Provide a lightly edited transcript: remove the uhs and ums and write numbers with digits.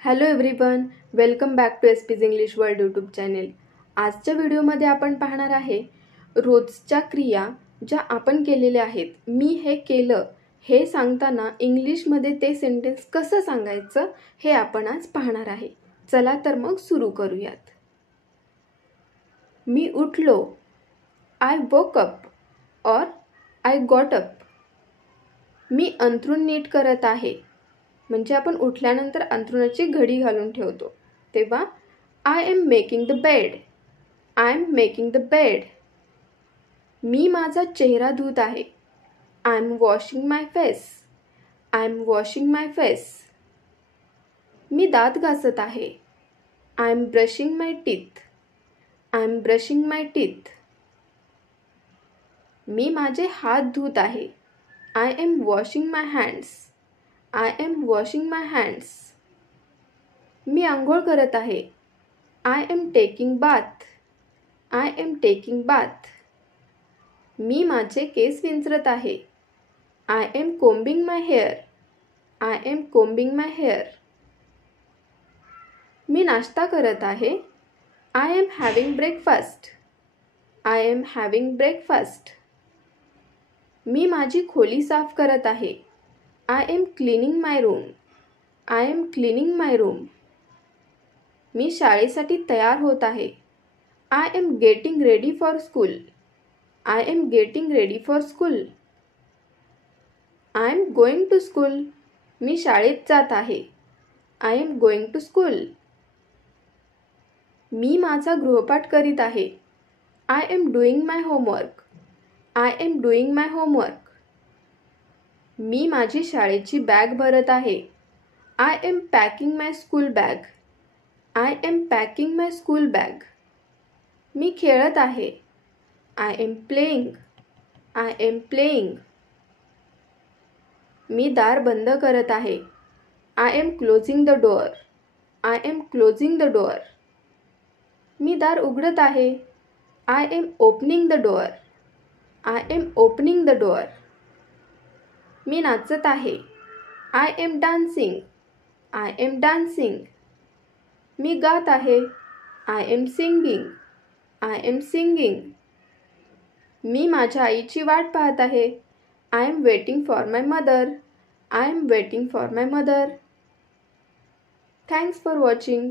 Hello everyone, welcome back to S P's English world YouTube channel. आजच्या व्हिडिओमध्ये आपण पाहणार आहे रोजच्या क्रिया ज्या आपण केलेल्या आहेत. मी हे केलं हे सांगताना इंग्लिशमध्ये ते सेंटेन्स कसं सांगायचं हे आपण आज पाहणार आहे. चला तर मग सुरू करूयात. मी उठलो, आय वोक अप और आय गॉट अप. मी अंथरूण नीट करत आहे, म्हणजे आपण उठल्यानंतर अंथरुणाची घडी घालून ठेवतो तेव्हा I am making the bed. I am making the bed. मी माझा चेहरा धुत आहे. I am washing my face. I am washing my face. मी दात घासत आहे. I am brushing my teeth. I am brushing my teeth. मी माझे हात धुत आहे. I am washing my hands. I am washing my hands. मी आंघोळ करत आहे. I am taking bath. I am taking bath. मी माझे केस विंचरत आहे. I am combing my hair. I am combing my hair. मी नाश्ता करत आहे. I am having breakfast. I am having breakfast. मी माझी खोली साफ करत आहे. I am cleaning my room. I am cleaning my room. मी शाळेसाठी तयार होत आहे. I am getting ready for school. I am getting ready for school. I am going to school. मी शाळेत जात आहे. I am going to school. मी माझा गृहपाठ करीत आहे. I am doing my homework. I am doing my homework. मी माझी शाळेची बॅग भरत आहे. I am packing my school bag. I am packing my school bag. मी खेळत आहे. I am playing. I am playing. मी दार बंद करत आहे. I am closing the door. I am closing the door. मी दार उघडत आहे. I am opening the door. I am opening the door. मी नाचत आहे. I am dancing. I am dancing. मी गात आहे. I am singing. I am singing. मी माझ्या आईची वाट पाहत आहे. I am waiting for my mother. I am waiting for my mother. Thanks for watching.